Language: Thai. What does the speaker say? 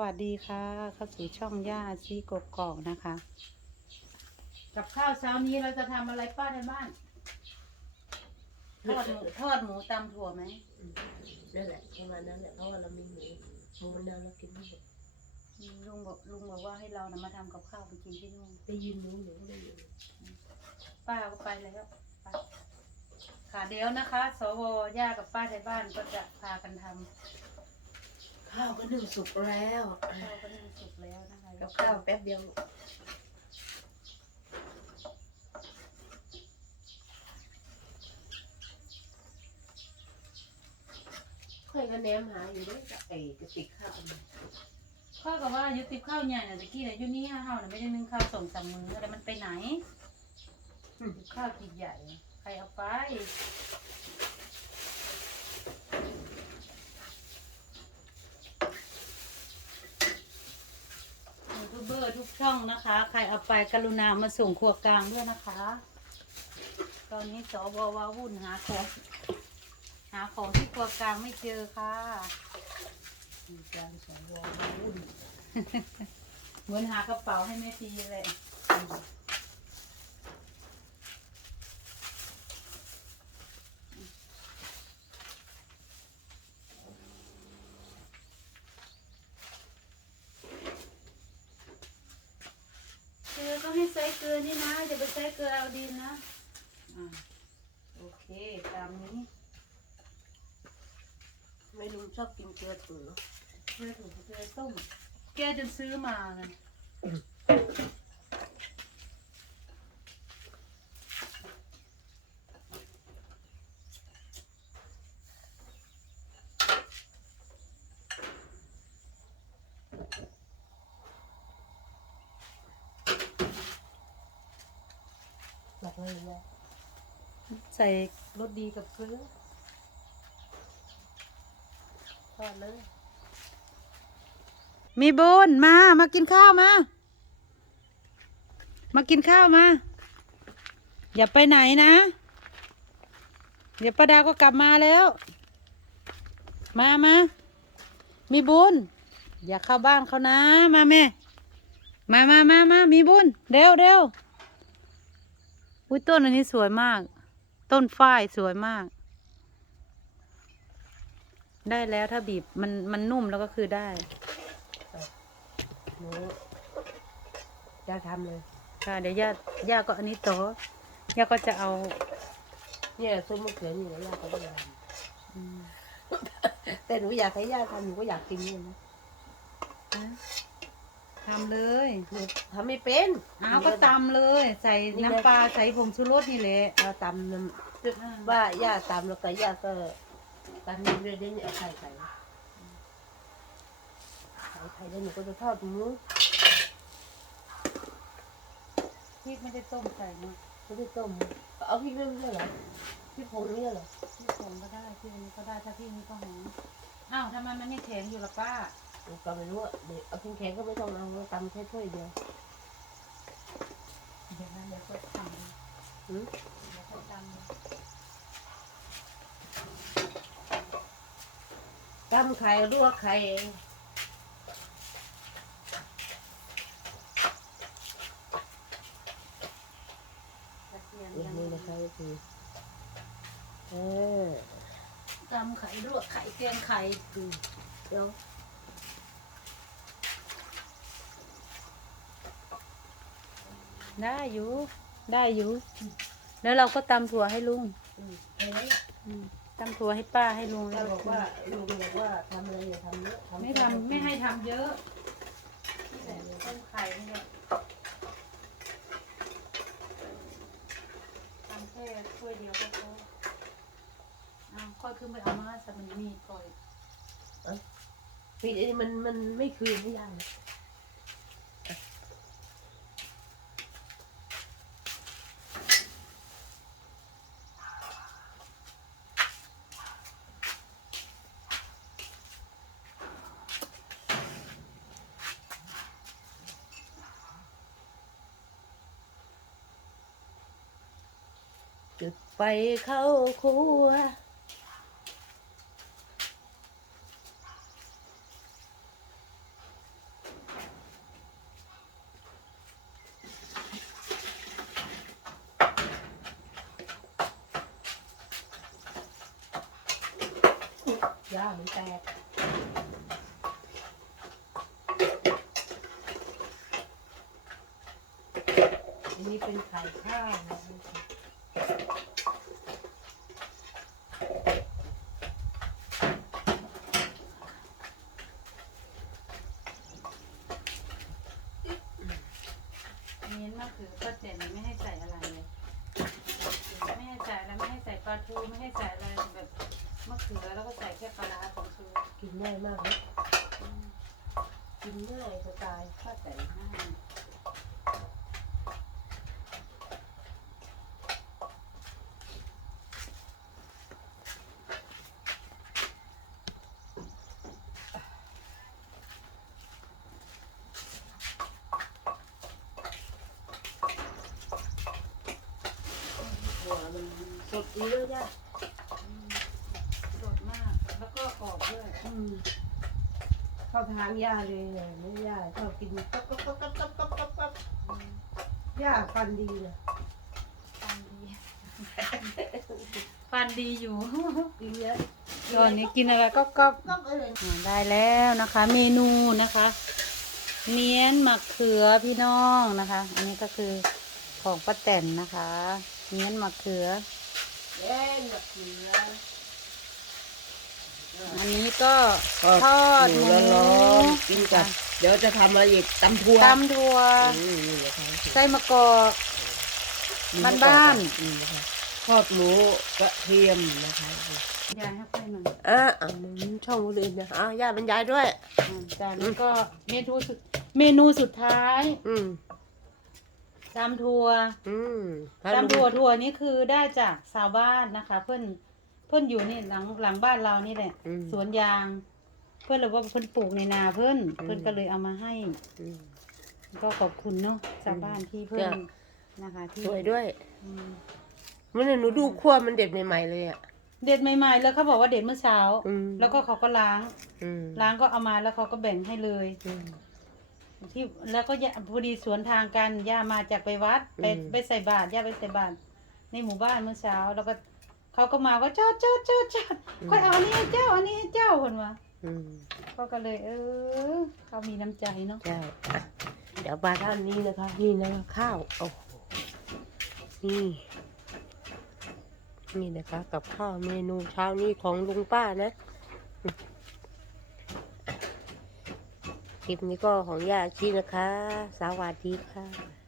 วัสดีค่ะ เข้าสู่ช่องย่าชีกกอกนะคะ กับข้าวเช้านี้เราจะทำอะไรป้าในบ้าน ทอดหมูทอดหมูตำถั่วไหมนั่นแหละประมาณนั้นแหละเพราะว่าเรามีหมูหมูมันนานเรากินไม่หมดอืมลุงบอกลุงบอกว่าให้เรานะมาทำกับข้าวไปกินที่นู่นไปยืนหมูหนูได้ยินป้าก็ไปแล้วไปค่ะเดี๋ยวนะคะ สวย่ากับป้าในบ้านก็จะพากันทำ ข้าวก็นึ่งสุกแล้วข้าวก็นึ่งสุกแล้วนะคะกับข้าวแป๊บเดียวค่อยก็แนมหาอยู่ด้วยไอ้กระติกข้าวมันข้ากับว่ายุติข้าวใหญ่น่ะตะกี้น่ะอยุนี่ห้าเฮาน่ะไม่ได้นึ่งข้าวส่งสามมืออะไรมันไปไหนอืมข้าวกี่ใหญ่ใครเอาไป ยู ทุกช่องนะคะ ใครเอาไปกรุณามาส่งครัวกลางด้วยนะคะ ตอนนี้สบวาวุ่นหาของหาของที่ครัวกลางไม่เจอค่ะมีการสวาวุ่นเหมือนหากระเป๋าให้แม่ตีเลย เกลือ ก็ให้ใส่เกลือนี่นะอย่าไปใส่เกลือเอาดินนะอ่าโอเคตามนี้ไม่ลุงชอบกินเกลือตุ๋นเนาะเกลือถูกเกลือต้มแกจนซื้อมาไง หลักเลยนะใส่รสดีกับเกลือทอดเลย มีบุญมา มากินข้าวมา มากินข้าวมา อย่าไปไหนนะ เดี๋ยวป้าดาก็กลับมาแล้ว มามา มีบุญ อย่าเข้าบ้านเขานะ มาแม่ มามามามามีบุญ เร็วเร็ว อุ้ยต้นอันนี้สวยมาก ต้นฝ้ายสวยมาก ได้แล้วถ้าบีบมันมันนุ่มแล้วก็คือได้หนูจะทำเลย ค่ะเดี๋ยวย่าย่าก็อันนี้ต่อย่าก็จะเอา เนี่ยส้มมะเขือนี่นะย่าก็ได้ทอืมำแต่หนูอยากให้ย่าทำหนูก็อยากกินนี่นะ ทำเลยหนูทำไม่เป็นอ้าวก็ตำเลย ใส่น้ำปลาใส่ผงชูรสนี่แหละเราตำน้ำว่าย่าตำแล้วก็ย่าก็ตำน้ำเรื่อยๆนี่เอาไข่ใส่ใส่ไข่แล้วหนูก็จะทอดหมูพริกไม่ได้ต้มใส่เนาะไม่ได้ต้มเอาพริกเรื่อยๆเหรอพริกผงเนี่ยเหรอพริกผงก็ได้พริกอันนี้ก็ได้ถ้าพริกนี้ก็หอมอ้าวทำไมมันไม่แข็งอยู่ล่ะป้าหนู ก็ไม่รู้อะเดี๋ยวเอาแข็งๆก็ไม่ต้องเอาเราตำแค่ถ้วยเดียวเดี๋ยวนั้นเดี๋ยวก็ทำหืมเดี๋ยวก็ทำตำไข่ลวกไข่กระเทียมนี่ยังนี่นะคะก็คือเออตำไข่ลวกไข่แกงไข่อืมเดี๋ยว ได้อยู่ ได้อยู่ แล้วเราก็ตำถั่วให้ลุงอืมเอะไรอืมตำถั่วให้ป้าให้ลุงเราแล้วบอกว่าลุงบอกว่าทำอะไรอย่าทำเยอะไม่ทำไม่ให้ทำเยอะนี่แหละต้มไข่นี่แหละทำแค่ถ้วยเดียวก็พออ้าวค่อยขึ้นไปเอามาสักมันมีก่อยปีนี้มันมันไม่คืนไม่ยังเล จุดไฟเข้าครัว ย่ามันแตกอันนี้เป็นไข่ข้าวนะ ป้าแตนไม่ให้ใส่อะไรเลย ไม่ให้ใส่แล้วไม่ให้ใส่ปลาทูไม่ให้ใส่อะไรแบบมะเขือแล้วก็ใส่แค่ปลาร้าของชูกินง่ายมากนะกินง่ายจะตายป้าแตนให้หั สดดีเลยย่าสดมาก แล้วก็กรอบด้วยอืมเข้าทางย่าเลยเนี่ยไม่ย่าชอบกินปั๊บปั๊บปั๊บปั๊บปั๊บปั๊บปั๊บปั๊บอืมย่าฟันดีนะฟันดีฟันดีอยู่กินเยอะตอนนี้กินอะไรก็ก็ก็เอออ่าได้แล้วนะคะ เมนูนะคะเมียนมะเขือพี่น้องนะคะ อันนี้ก็คือของป้าแตนนะคะเมียนมะเขือ แย่งมะเขืออันนี้ก็ทอดหมูร้อนๆกินกับเดี๋ยวจะทำอะไรอีกตำทั่วตำถั่วอืมนี่นะคะไส้มะกอกบ้านอืมนะคะทอดหมูกระเทียมนะคะๆยายให้ค่อยหน่อยอะอะมันช่องคนอื่นนะอะย่าบรรยายด้วยอ่าจากนั้นก็เมนูสุดเมนูสุดท้าย อืม ตำถั่วอืมตำถั่วถั่วนี่คือได้จากชาวบ้านนะคะ เพื่อนเพื่อนอยู่นี่หลังหลังบ้านเรานี่แหละอืมสวนยาง เพื่อนเลยว่าเพื่อนปลูกในนาเพื่อนอืมเพื่อนก็เลยเอามาให้อืมก็ขอบคุณเนาะชาวบ้านที่เพื่อนจ้ะนะคะที่สวยด้วยอืมมันเนี่ยหนูดูขั้วมันเด็ดใหม่ๆเลยอะเด็ดใหม่ๆ แล้วเขาบอกว่าเด็ดเมื่อเช้าอืมแล้วก็เขาก็ล้างอืมล้างก็เอามาแล้วเขาก็แบ่งให้เลยอืม ที่แล้วก็ย่าพอดีสวนทางกันย่ามาจากไปวัดไปอืม ไปใส่บาตรย่าไปใส่บาตรในหมู่บ้านเมื่อเช้า แล้วก็เขาก็มาก็จอดจอดจอดจอดค่อยเอาอันนี้ให้เจ้าอันนี้ให้เจ้าคนวะอืมเขาก็เลย เออเขามีน้ำใจเนาะใช่อะเดี๋ยวมาด้านนี้นะคะ นี่นะคะข้าวโอ้โหนี่นี่นะคะ กับข้าวเมนูเช้านี้ของลุงป้านะอืมอะ คลิปนี้ก็ของย่าชีนะคะ สวัสดีค่ะ